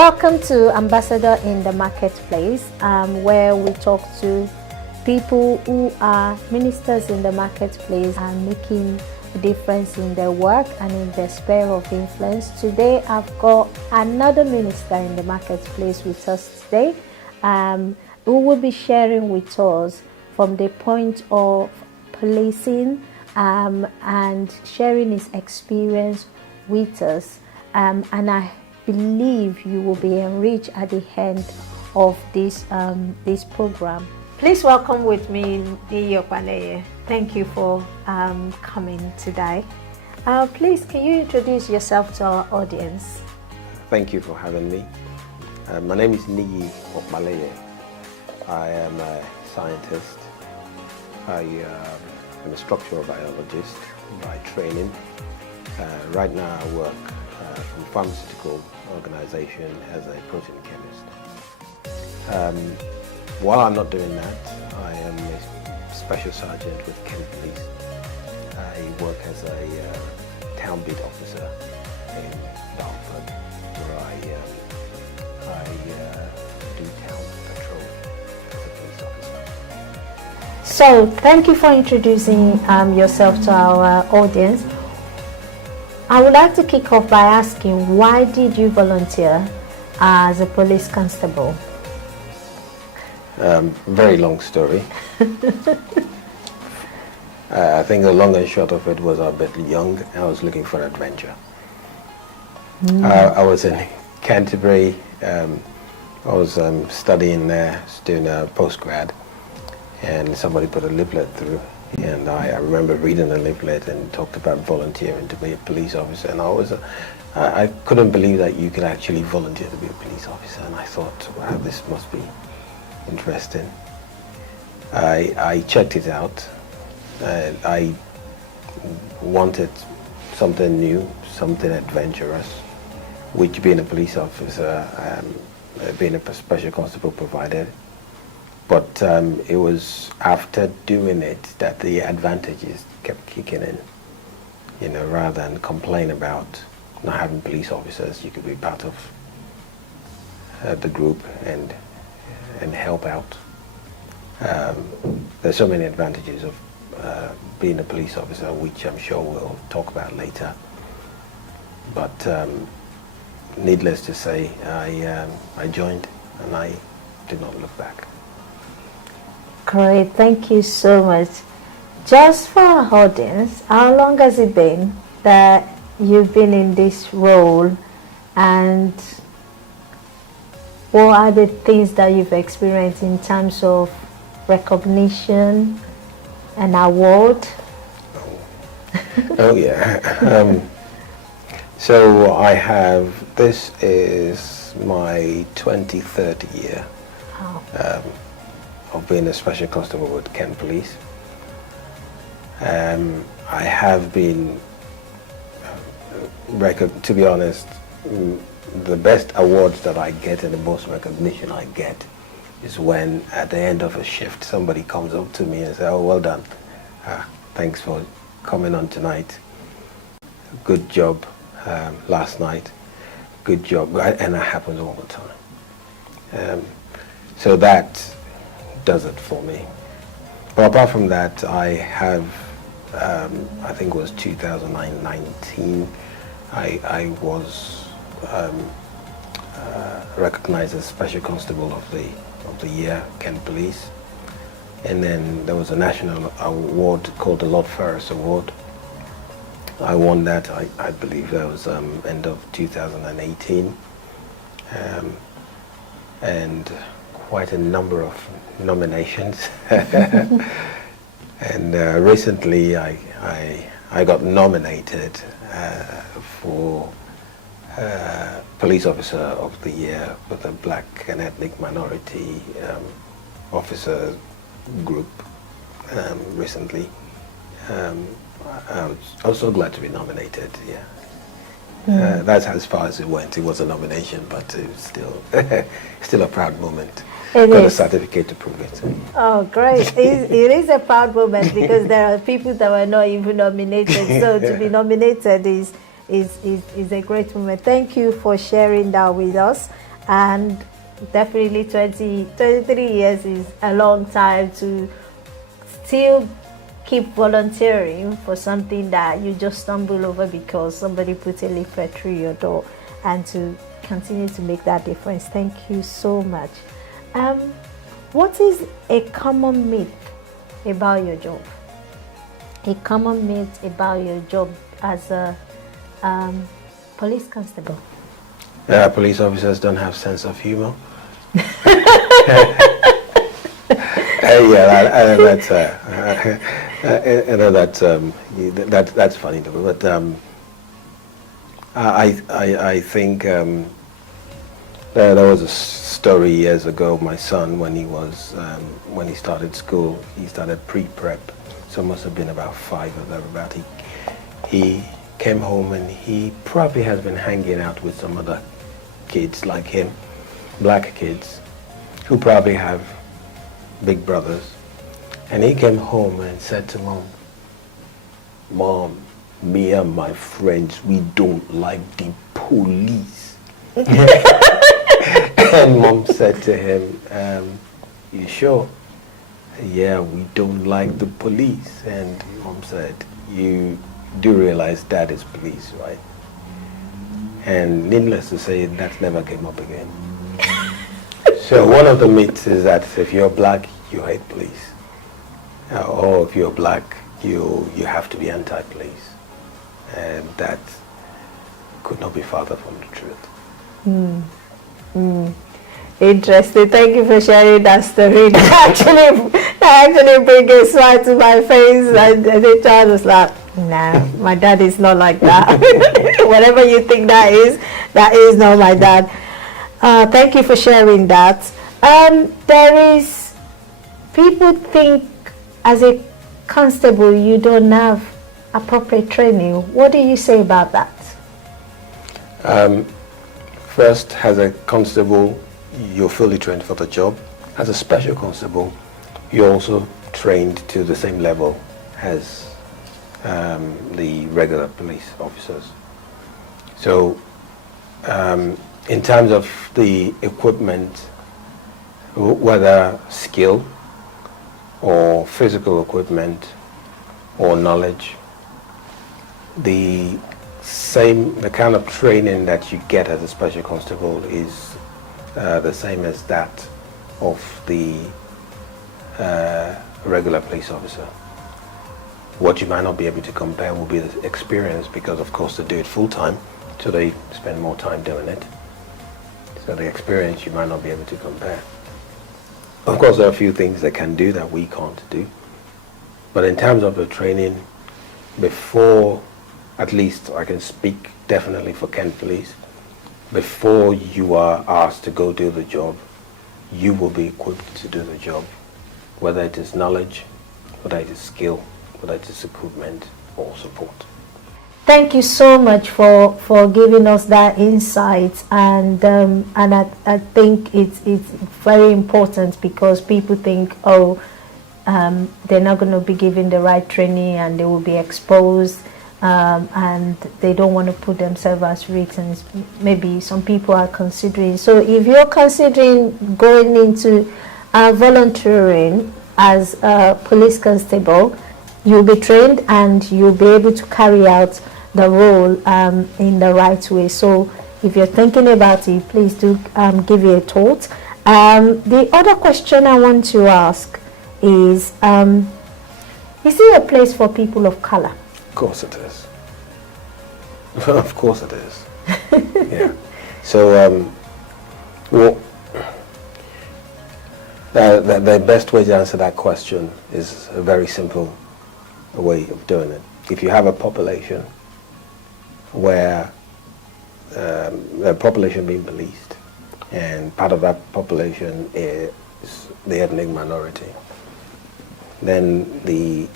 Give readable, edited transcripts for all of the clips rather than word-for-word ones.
Welcome to Ambassador in the Marketplace, where we talk to people who are ministers in the marketplace and making a difference in their work and in their sphere of influence. Today, I've got another minister in the marketplace with us today, who will be sharing with us from the point of policing and sharing his experience with us. And I believe you will be enriched at the end of this program. Please welcome with me Opaleye. Thank you for coming today. Please, can you introduce yourself to our audience? Thank you for having me. My name is Opaleye. I am a scientist. I am a structural biologist by training. Right now I work from a pharmaceutical organization as a protein chemist. While I'm not doing that, I am a special sergeant with Kent Police. I work as a town beat officer in Dartford, where I do town patrol as a police officer. So, thank you for introducing yourself to our audience. I would like to kick off by asking, why did you volunteer as a police constable? Very long story. I think the long and short of it was a bit young. I was looking for adventure. I was in Canterbury. I was studying there, doing a postgrad, and somebody put a leaflet through. And I remember reading the leaflet and talked about volunteering to be a police officer, and I couldn't believe that you could actually volunteer to be a police officer, and I thought, wow, this must be interesting. I checked it out. I wanted something new, something adventurous, which being a police officer, being a special constable provided. But it was after doing it that the advantages kept kicking in. You know, rather than complain about not having police officers, you could be part of the group and help out. There's so many advantages of being a police officer, which I'm sure we'll talk about later. But needless to say, I joined and I did not look back. Great, thank you so much. Just for our audience, how long has it been that you've been in this role, and what are the things that you've experienced in terms of recognition and award? Oh yeah. So I have, this is my 23rd year. Oh. Of being a special constable with Kent Police. I have been, to be honest, the best awards that I get and the most recognition I get is when at the end of a shift somebody comes up to me and says, oh, well done, thanks for coming on tonight, good job last night, good job, and that happens all the time. So that does it for me. But apart from that, I have, I think it was 2019, I was recognized as Special Constable of the Year, Kent Police. And then there was a national award called the Lord Ferris Award. I won that, I believe that was end of 2018. And quite a number of nominations. And recently I got nominated for Police Officer of the Year with a Black and Ethnic Minority Officer Group recently. I was also glad to be nominated, yeah. That's as far as it went. It was a nomination, but it was still a proud moment. Got a certificate to prove it. Oh, great. It is a proud moment because there are people that were not even nominated. So to be nominated is a great moment. Thank you for sharing that with us. and definitely 23 years is a long time to still keep volunteering for something that you just stumble over because somebody put a leaflet through your door, and to continue to make that difference. Thank you so much. What is a common myth about your job? A common myth about your job as a police constable? Police officers don't have sense of humor. That's funny, but I think there was a story years ago. My son, when he started school, he started pre-prep, so must have been about 5 or thereabout. He came home and he probably has been hanging out with some other kids like him, black kids, who probably have big brothers. And he came home and said to Mom, "Mom, me and my friends, we don't like the police." And Mom said to him, "You sure?" "Yeah, we don't like the police." And Mom said, "You do realize Dad is police, right?" And needless to say, that never came up again. So one of the myths is that if you're black, you hate police. Or if you're black, you have to be anti-police. And that could not be farther from the truth. Interesting. Thank you for sharing that story. That actually brings a smile to my face. And the child was like, "Nah, my dad is not like that." Whatever you think that is not my dad. Thank you for sharing that. There is, people think as a constable you don't have appropriate training. What do you say about that? First, as a constable, you're fully trained for the job. As a special constable, you're also trained to the same level as the regular police officers. So, in terms of the equipment, whether skill or physical equipment or knowledge, the kind of training that you get as a special constable is the same as that of the regular police officer. What you might not be able to compare will be the experience, because of course they do it full time, so they spend more time doing it. So the experience you might not be able to compare. Of course, there are a few things they can do that we can't do. But in terms of the training, before, at least I can speak definitely for Kent Police, before you are asked to go do the job, you will be equipped to do the job, whether it is knowledge, whether it is skill, whether it is equipment or support. Thank you so much for giving us that insight, and I think it's very important, because people think, they're not going to be given the right training and they will be exposed, and they don't want to put themselves at risk, and maybe some people are considering. So if you're considering going into volunteering as a police constable, you'll be trained and you'll be able to carry out the role in the right way. So if you're thinking about it, please do give it a thought. The other question I want to ask is it a place for people of color? Of course it is. Of course it is. Yeah. So the best way to answer that question is a very simple way of doing it. If you have a population where the population being policed, and part of that population is the ethnic minority, then the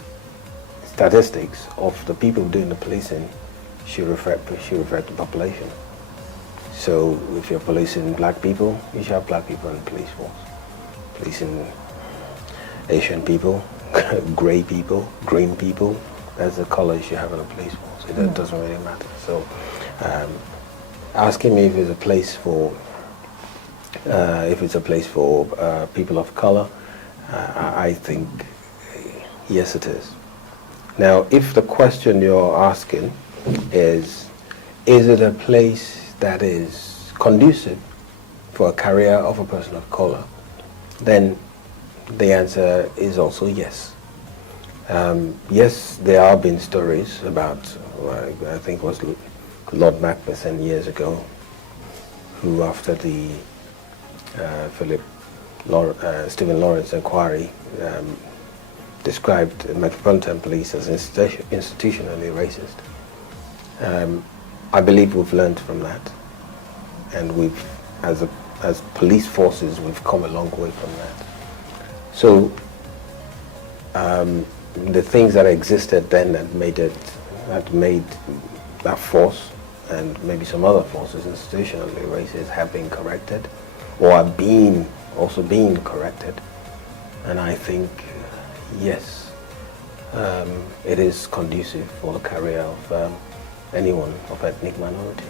statistics of the people doing the policing should reflect the population. So if you're policing black people, you should have black people in the police force. Policing Asian people, gray people, green people, that's the color you should have in the police force. It doesn't really matter. So asking me if there's a place for if it's a place for people of color, I think yes it is. Now, if the question you're asking is it a place that is conducive for a career of a person of color, then the answer is also yes. Yes, there have been stories about, I think it was Lord Macpherson years ago, who after the Stephen Lawrence inquiry described Metropolitan Police as institutionally racist. I believe we've learned from that, and we've, as police forces, we've come a long way from that. So the things that existed then that made that force and maybe some other forces institutionally racist have been corrected, or are also being corrected. And I think yes, it is conducive for the career of anyone of ethnic minority.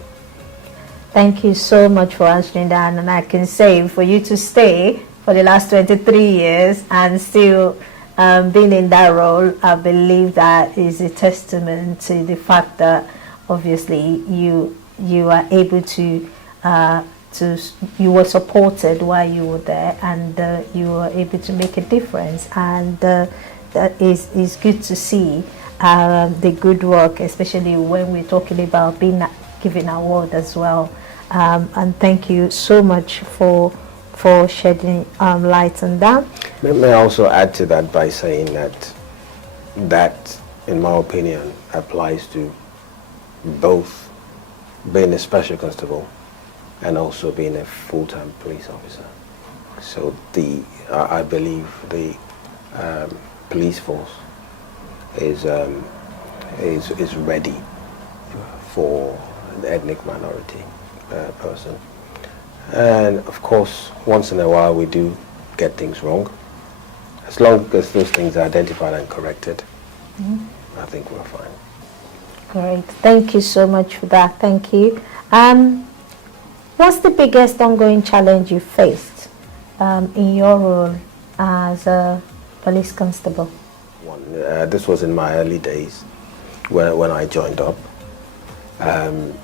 Thank you so much for answering that, and I can say for you to stay for the last 23 years and still being in that role, I believe that is a testament to the fact that obviously you are able to you were supported while you were there, and you were able to make a difference, and that is good to see the good work, especially when we're talking about being given award as well. And thank you so much for shedding light on that. May I also add to that by saying that in my opinion applies to both being a special constable and also being a full-time police officer. So I believe the police force is ready for the ethnic minority person. And of course, once in a while we do get things wrong. As long as those things are identified and corrected, I think we're fine. Great. Thank you so much for that. Thank you. What's the biggest ongoing challenge you faced in your role as a police constable? This was in my early days when I joined up.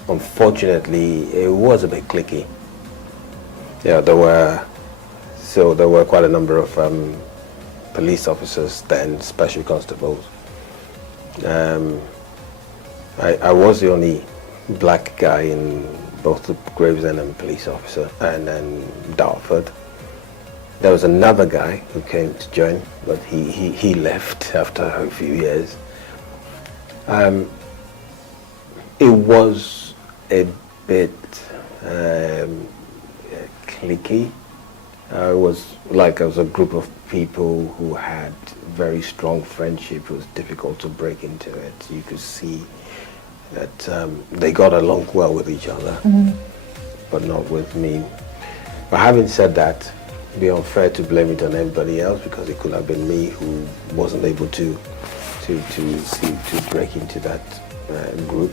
Unfortunately, it was a bit cliquey. Yeah, there were quite a number of police officers then, special constables. I was the only black guy in both the Gravesend and police officer, and then Dartford. There was another guy who came to join, but he left after a few years. It was a bit cliquey. It was a group of people who had very strong friendship. It was difficult to break into it. You could see that they got along well with each other, but not with me. But having said that, it'd be unfair to blame it on anybody else, because it could have been me who wasn't able to break into that group.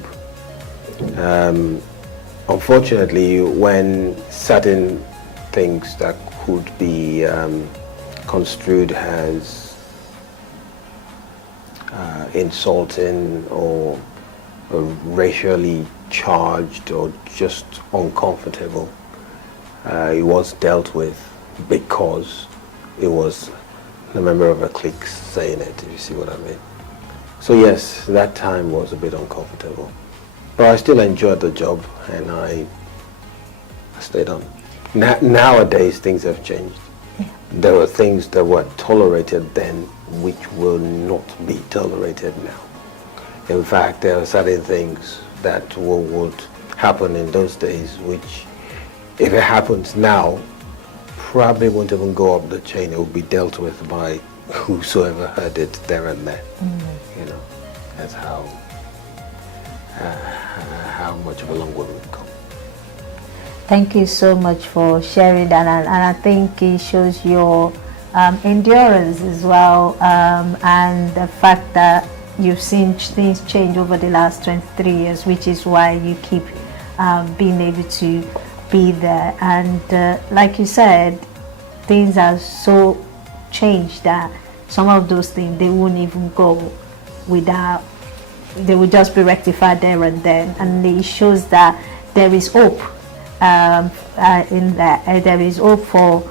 Unfortunately, when certain things that could be construed as insulting or racially charged or just uncomfortable, it was dealt with because it was a member of a clique saying it, if you see what I mean. So yes, that time was a bit uncomfortable. But I still enjoyed the job, and I stayed on. Nowadays, things have changed. Yeah. There were things that were tolerated then which will not be tolerated now. In fact, there are certain things that would happen in those days which, if it happens now, probably won't even go up the chain. It will be dealt with by whosoever heard it there and there. You know, that's how much of a long way we've come. Thank you so much for sharing that, and I think it shows your endurance as well, and the fact that you've seen things change over the last 23 years, which is why you keep being able to be there. And like you said, things are so changed that some of those things, they won't even go without, they will just be rectified there and then. And it shows that there is hope in that. There is hope for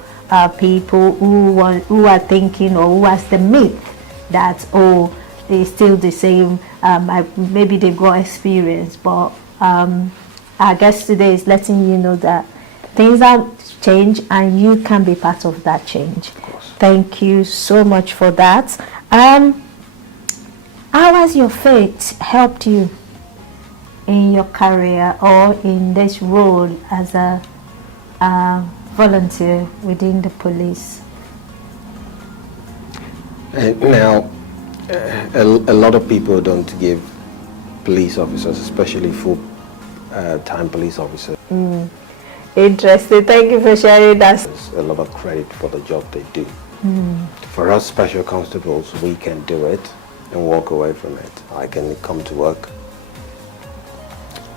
people who are thinking, or who has the myth that, oh, they're still the same, maybe they've got experience, but I guess today is letting you know that things have changed and you can be part of that change. Thank you so much for that. How has your faith helped you in your career or in this role as a volunteer within the police? Now, a lot of people don't give police officers, especially full-time police officers, Interesting. Thank you for sharing that. a lot of credit for the job they do. For us special constables, we can do it and walk away from it. I can come to work,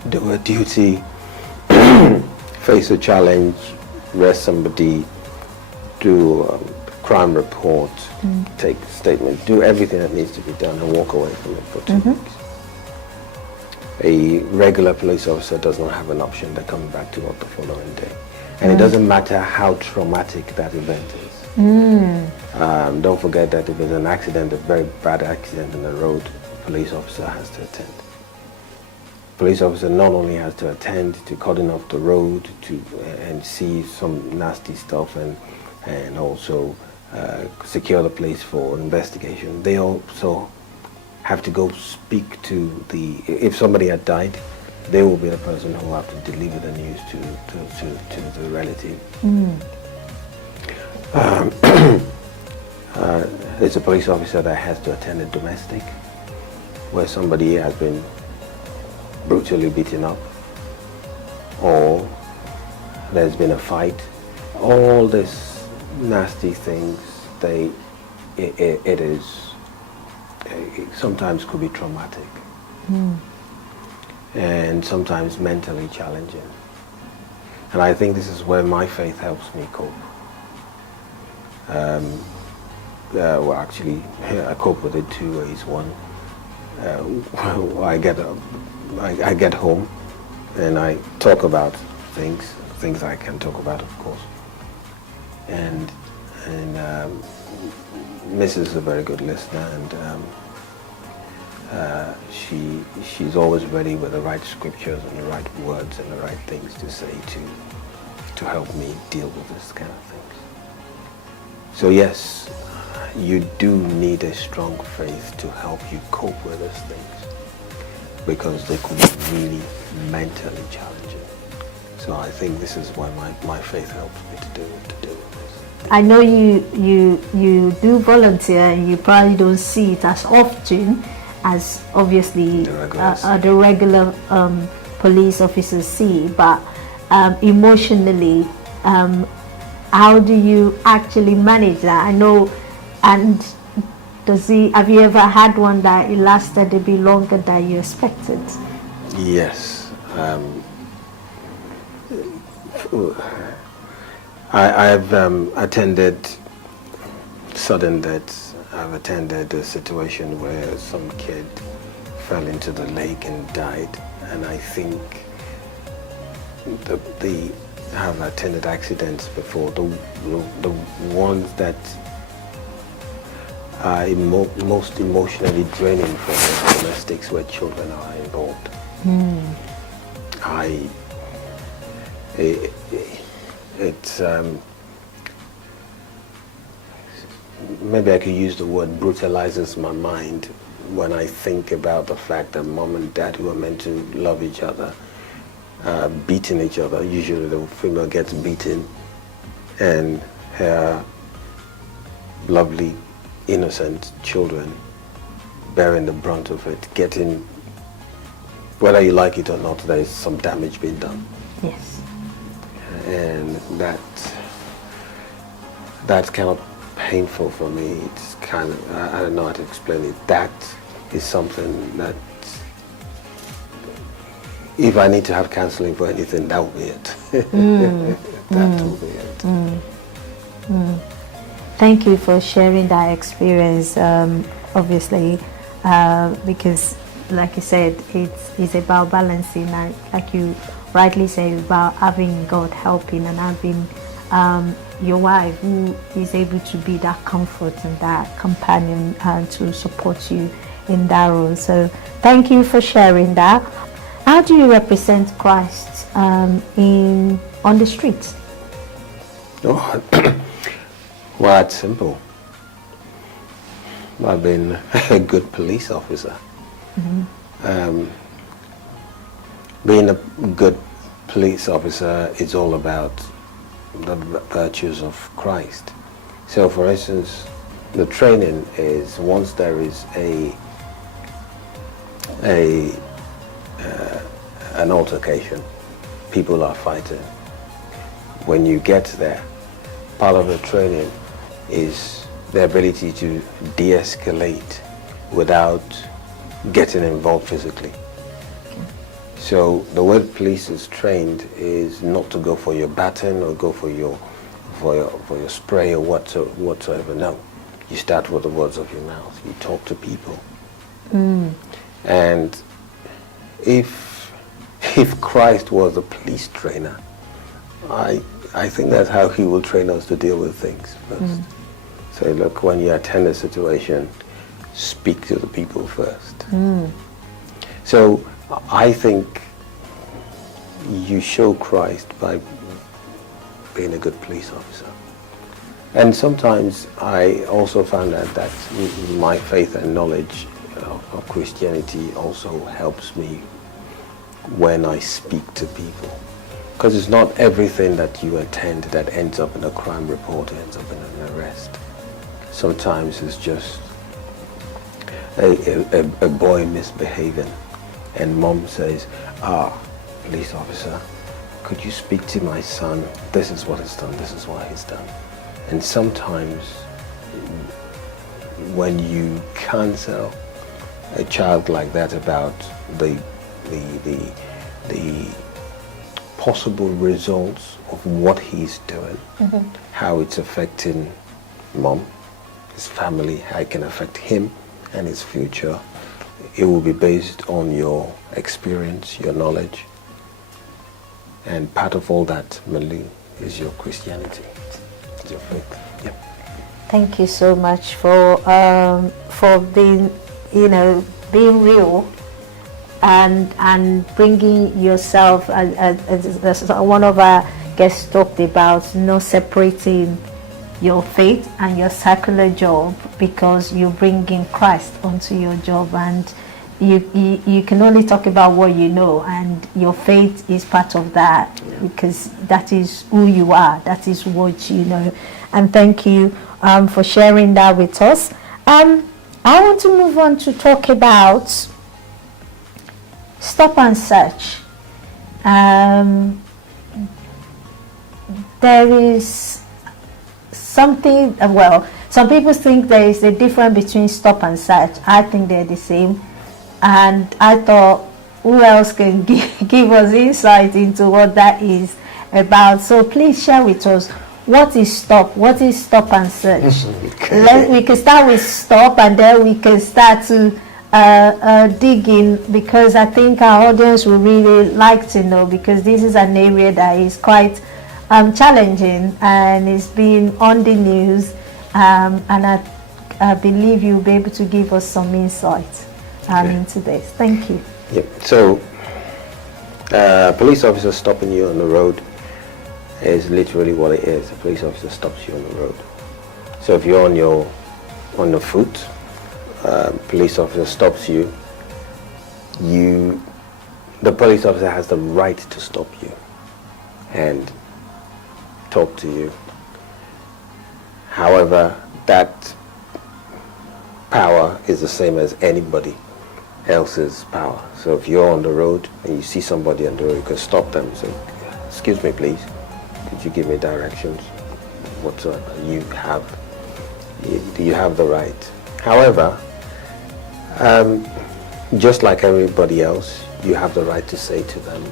do a duty, face a challenge, arrest somebody, do a crime report, take a statement, do everything that needs to be done and walk away from it for 2 weeks. A regular police officer does not have an option. They're coming back to work the following day. And it doesn't matter how traumatic that event is. Don't forget that if there's an accident, a very bad accident on the road, a police officer has to attend. Police officer not only has to attend to cutting off the road and see some nasty stuff and also secure the place for investigation, they also have to go speak to if somebody had died, they will be the person who have to deliver the news to the relative. There's a police officer that has to attend a domestic where somebody has been brutally beaten up, or there's been a fight. All these nasty things, it sometimes could be traumatic and sometimes mentally challenging. And I think this is where my faith helps me cope. Well, actually, I cope with it 2 ways. One, I get home and I talk about things I can talk about, of course. And Mrs. is a very good listener, and she's always ready with the right scriptures and the right words and the right things to say to help me deal with this kind of things. So yes, you do need a strong faith to help you cope with these things, because they could be really mentally challenging. So I think this is why my faith helps me to deal with this. I know you do volunteer, and you probably don't see it as often as obviously the regular police officers see, but emotionally, how do you actually manage that? I know, and have you ever had one that it lasted a bit longer than you expected? Yes. I've attended sudden deaths. I've attended a situation where some kid fell into the lake and died, and I think they have attended accidents before. The ones that are most emotionally draining for the domestics where children are involved. It's maybe I could use the word brutalizes my mind when I think about the fact that mom and dad, who are meant to love each other, beating each other. Usually the female gets beaten and her lovely, innocent children bearing the brunt of it, getting, whether you like it or not, there is some damage being done. Yes. And that's kind of painful for me. It's kind of, I don't know how to explain it. That is something that if I need to have counseling for anything, that will be it. That will be it. Thank you for sharing that experience, obviously, because like you said, it's about balancing, and like you rightly said, about having God helping and having your wife who is able to be that comfort and that companion and to support you in that role. So thank you for sharing that. How do you represent Christ on the streets? Oh, well, it's simple. I've been a good police officer. Being a good police officer is all about the virtues of Christ. So, for instance, the training is once there is an altercation, people are fighting. When you get there, part of the training is the ability to de-escalate without getting involved physically. So the way the police is trained is not to go for your baton or go for your spray or whatsoever. No, you start with the words of your mouth. You talk to people, and if Christ was a police trainer, I think that's how he will train us to deal with things first. So look, when you attend a situation, speak to the people first. So I think you show Christ by being a good police officer. And sometimes I also found out that my faith and knowledge of Christianity also helps me when I speak to people. Because it's not everything that you attend that ends up in a crime report, ends up in an arrest. Sometimes it's just a boy misbehaving, and mom says, police officer, could you speak to my son? This is what he's done, this is why he's done. And sometimes when you counsel a child like that about the possible results of what he's doing, how it's affecting mom, his family, how it can affect him and his future, it will be based on your experience, your knowledge, and part of all that, mainly, is your Christianity, your faith. Yep. Thank you so much for being, being real and bringing yourself, as one of our guests talked about, separating your faith and your secular job, because you bring in Christ onto your job, and you can only talk about what you know, and your faith is part of that, because that is who you are, that is what you know. And thank you for sharing that with us. I want to move on to talk about stop and search. There is something, some people think there is a difference between stop and search. I think they're the same, and I thought, who else can give us insight into what that is about? So please share with us, what is stop and search? We can start with stop, and then we can start to dig in, because I think our audience will really like to know, because this is an area that is quite challenging and it's been on the news, and I believe you'll be able to give us some insight into this. Thank you. Yep. So, police officer stopping you on the road is literally what it is. A police officer stops you on the road. So if you're on the foot, police officer stops you, the police officer has the right to stop you and talk to you. However, that power is the same as anybody else's power. So if you're on the road and you see somebody on the road, you can stop them and say, excuse me please, could you give me directions whatsoever? You have the right. However, just like everybody else, you have the right to say to them,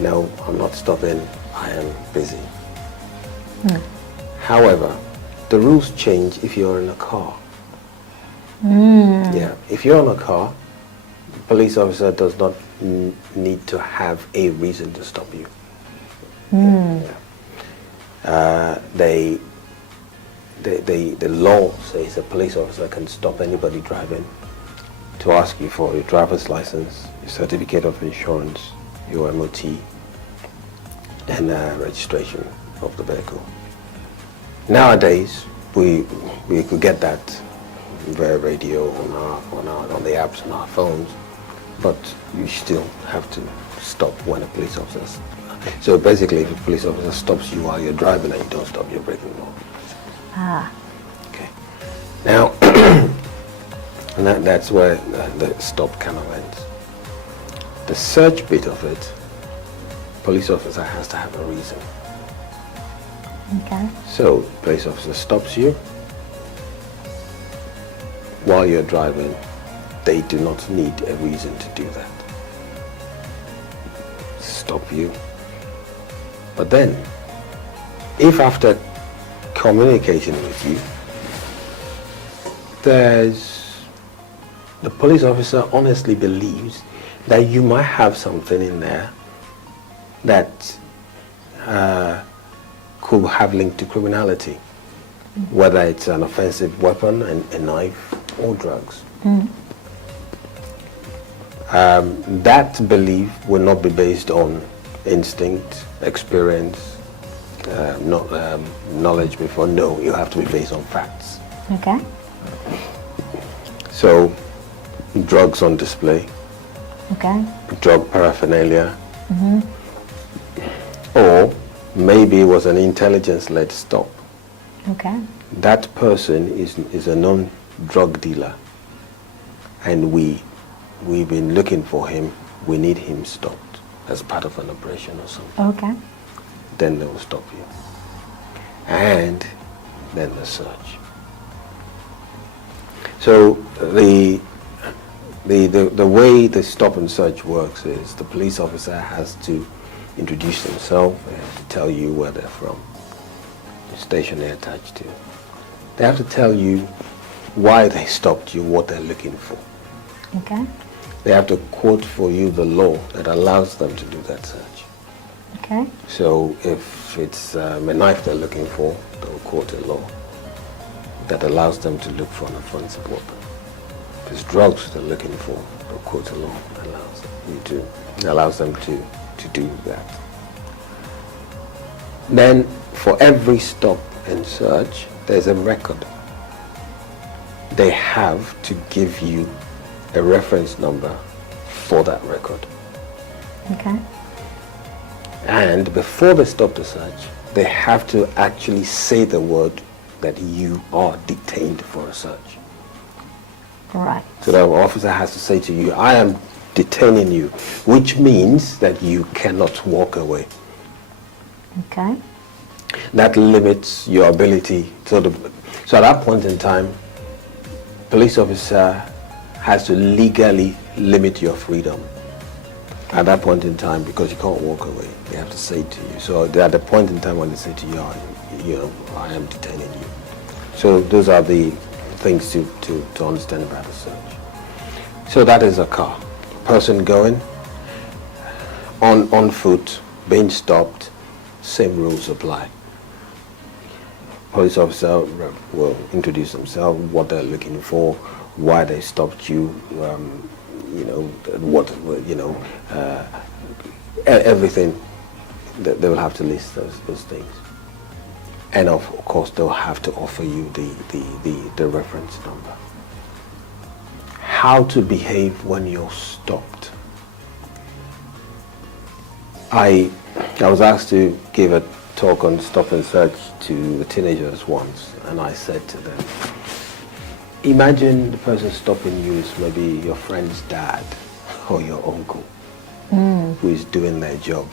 no, I'm not stopping, I am busy. However, the rules change if you're in a car. Yeah, if you're in a car, the police officer does not need to have a reason to stop you. The law says a police officer can stop anybody driving to ask you for your driver's license, your certificate of insurance, your MOT, and registration of the vehicle. Nowadays, we could get that via radio on the apps on our phones, but you still have to stop when a police officer. So basically, if a police officer stops you while you're driving and you don't stop, you're breaking the law. Okay. Now, and that's where the stop kind of ends. The search bit of it, police officer has to have a reason. Okay. So, police officer stops you while you're driving. They do not need a reason to do that. Stop you. But then, if after communication with you, the police officer honestly believes that you might have something in there that could have linked to criminality, whether it's an offensive weapon, a knife, or drugs. That belief will not be based on instinct, experience, knowledge before. No, you have to be based on facts. Okay. So, drugs on display. Okay. Drug paraphernalia. Or maybe it was an intelligence-led stop. Okay. That person is a known drug dealer, and we've been looking for him. We need him stopped as part of an operation or something. Okay. Then they will stop you, and then the search. So the way the stop and search works is the police officer has to introduce themselves. They have to tell you where they're from, the station they're attached to. They have to tell you why they stopped you, what they're looking for. Okay. They have to quote for you the law that allows them to do that search. Okay. So if it's a knife they're looking for, they'll quote a law that allows them to look for an offensive weapon. If it's drugs they're looking for, they'll quote a law that allows them to do that. Then for every stop and search, there's a record. They have to give you a reference number for that record. Okay. And before they stop the search, they have to actually say the word that you are detained for a search. Right. So the officer has to say to you, I am detaining you, which means that you cannot walk away. Okay. That limits your ability. So at that point in time, police officer has to legally limit your freedom. At that point in time, because you can't walk away, they have to say to you. So at the point in time when they say to you, I am detaining you. So those are the things to understand about the search. So that is a car. Person going on foot, being stopped, same rules apply. Police officer will introduce themselves, what they're looking for, why they stopped you, everything. They will have to list those things. And of course, they'll have to offer you the reference number. How to behave when you're stopped. I was asked to give a talk on stop and search to the teenagers once, and I said to them, imagine the person stopping you is maybe your friend's dad or your uncle who is doing their job.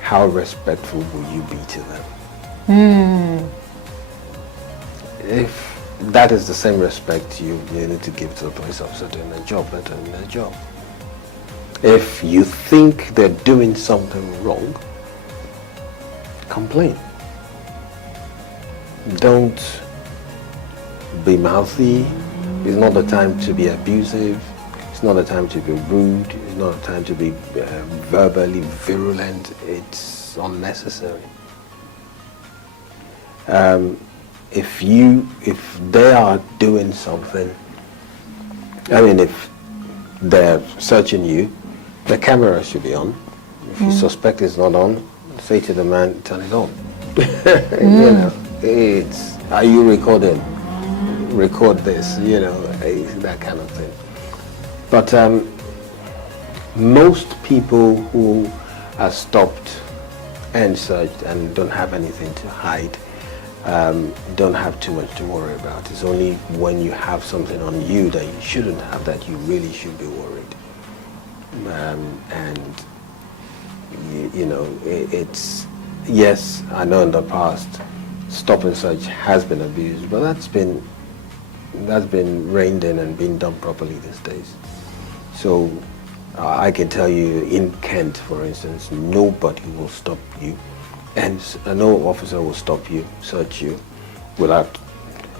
How respectful will you be to them? If that is the same respect you need to give to the police officer doing their job, they're doing their job. If you think they're doing something wrong, complain. Don't be mouthy. It's not the time to be abusive. It's not the time to be rude. It's not the time to be verbally virulent. It's unnecessary. If they are doing something, I mean, if they're searching you, the camera should be on. If you suspect it's not on, say to the man, turn it on. You know, it's, are you recording? Record this, you know, that kind of thing. But most people who are stopped and searched and don't have anything to hide don't have too much to worry about. It's only when you have something on you that you shouldn't have that you really should be worried. And you know, it's, yes, I know in the past stop and search has been abused, but that's been reined in and been done properly these days. So I can tell you in Kent, for instance, nobody will stop you, and no officer will stop you, search you, without,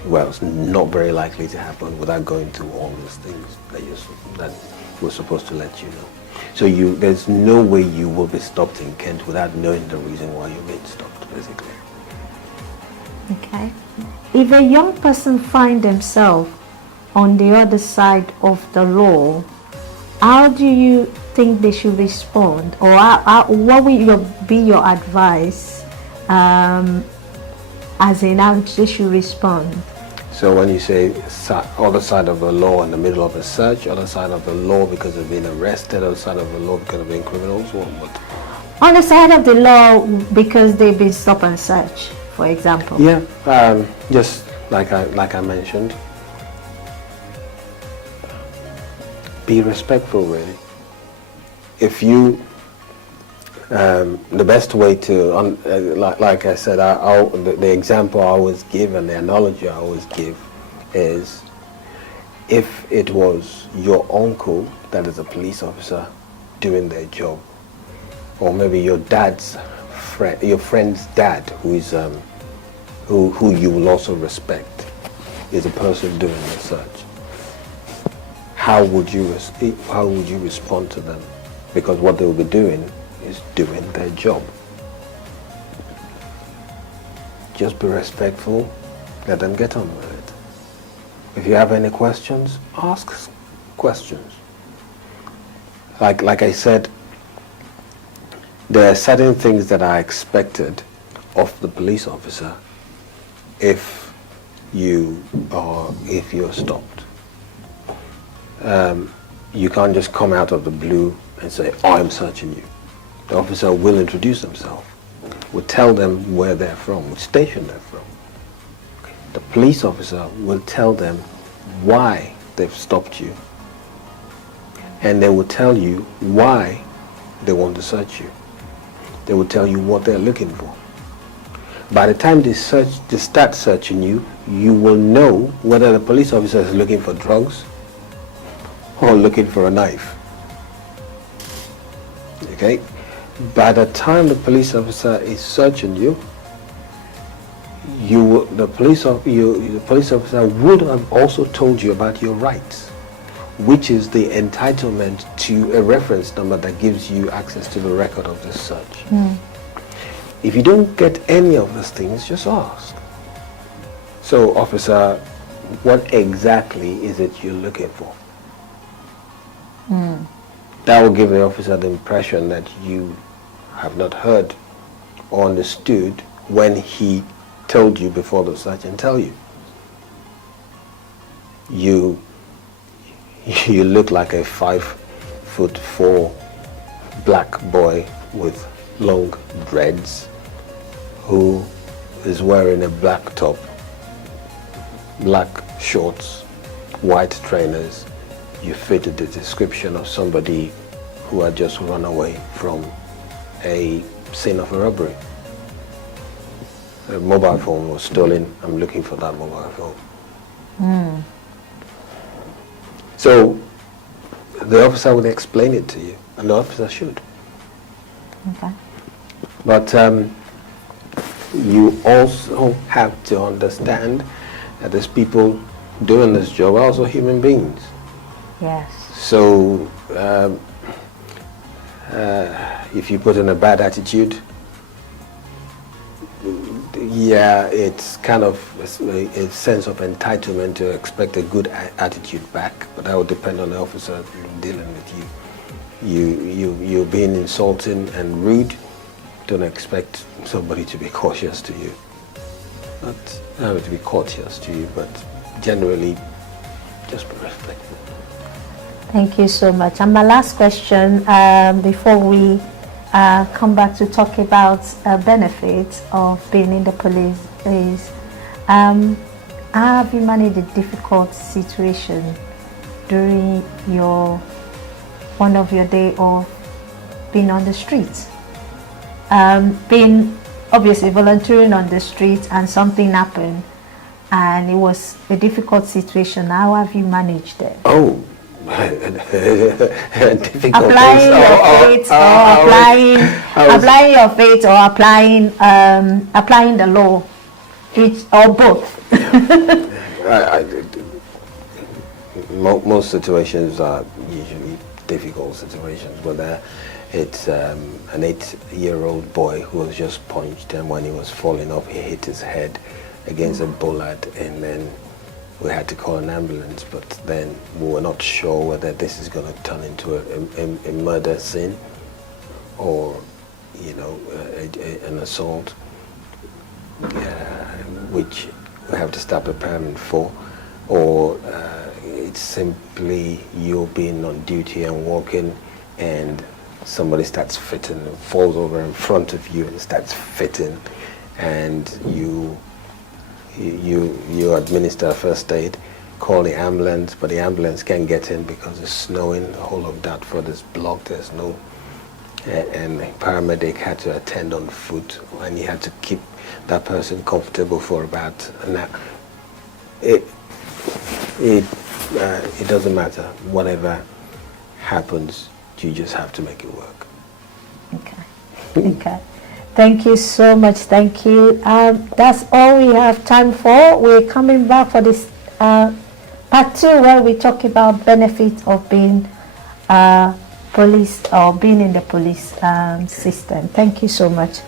well, it's not very likely to happen without going through all these things that we're supposed to let you know. So there's no way you will be stopped in Kent without knowing the reason why you're being stopped, basically. Okay. If a young person finds themselves on the other side of the law, how do you think they should respond, or what will be your advice as in how they should respond? So when you say other side of the law in the middle of a search, other side of the law because they've been arrested, other side of the law because they've been criminals, what? On the side of the law because they've been stop and search, for example. Yeah, just like I mentioned, be respectful, really. If you, the best way to, like I said, the example I always give and the analogy I always give is, if it was your uncle that is a police officer doing their job, or maybe your dad's friend, your friend's dad, who is who you will also respect, is a person doing the search. How would you respond to them? Because what they will be doing is doing their job. Just be respectful, let them get on with it. If you have any questions, ask questions. Like I said, there are certain things that are expected of the police officer if you're stopped. You can't just come out of the blue and say, oh, I'm searching you. The officer will introduce himself, will tell them where they're from, which station they're from. The police officer will tell them why they've stopped you, and they will tell you why they want to search you. They will tell you what they're looking for. By the time they start searching you, you will know whether the police officer is looking for drugs or looking for a knife. Okay? By the time the police officer is searching you, the police officer would have also told you about your rights, which is the entitlement to a reference number that gives you access to the record of this search. If you don't get any of those things, just ask. So, officer, what exactly is it you're looking for? That will give the officer the impression that you have not heard or understood when he told you before the search and tell you. You look like a 5'4" black boy with long dreads who is wearing a black top, black shorts, white trainers. You fit the description of somebody who had just run away from a scene of a robbery. A mobile phone was stolen. I'm looking for that mobile phone. So the officer will explain it to you, and the officer should. Okay. But you also have to understand that these people doing this job are also human beings. Yes. So if you put in a bad attitude, yeah, it's kind of a sense of entitlement to expect a good attitude back, but that would depend on the officer dealing with you. You're being insulting and rude. Don't expect somebody to be cautious to you. Not having to be courteous to you, but generally just be respectful. Thank you so much. And my last question, before we come back to talk about benefits of being in the police, is how have you managed a difficult situation during one of your day of being on the streets? Being obviously volunteering on the street and something happened and it was a difficult situation. How have you managed it? Oh, difficult. Applying your faith or applying your faith or applying the law, or both. Most situations are usually difficult situations, but it's an 8-year-old boy who was just punched, and when he was falling off, he hit his head against a bollard, and then we had to call an ambulance, but then we were not sure whether this is going to turn into a murder scene or, an assault, which we have to start preparing for, or it's simply you being on duty and walking and somebody starts fitting, falls over in front of you and starts fitting, and you administer first aid, call the ambulance, but the ambulance can't get in because it's snowing, the whole of Dartford is blocked, there's no, and the paramedic had to attend on foot, and he had to keep that person comfortable for about an hour. It doesn't matter, whatever happens, you just have to make it work. Okay. Thank you so much. Thank you. That's all we have time for. We're coming back for this part 2, where we talk about benefits of being police or being in the police system. Thank you so much.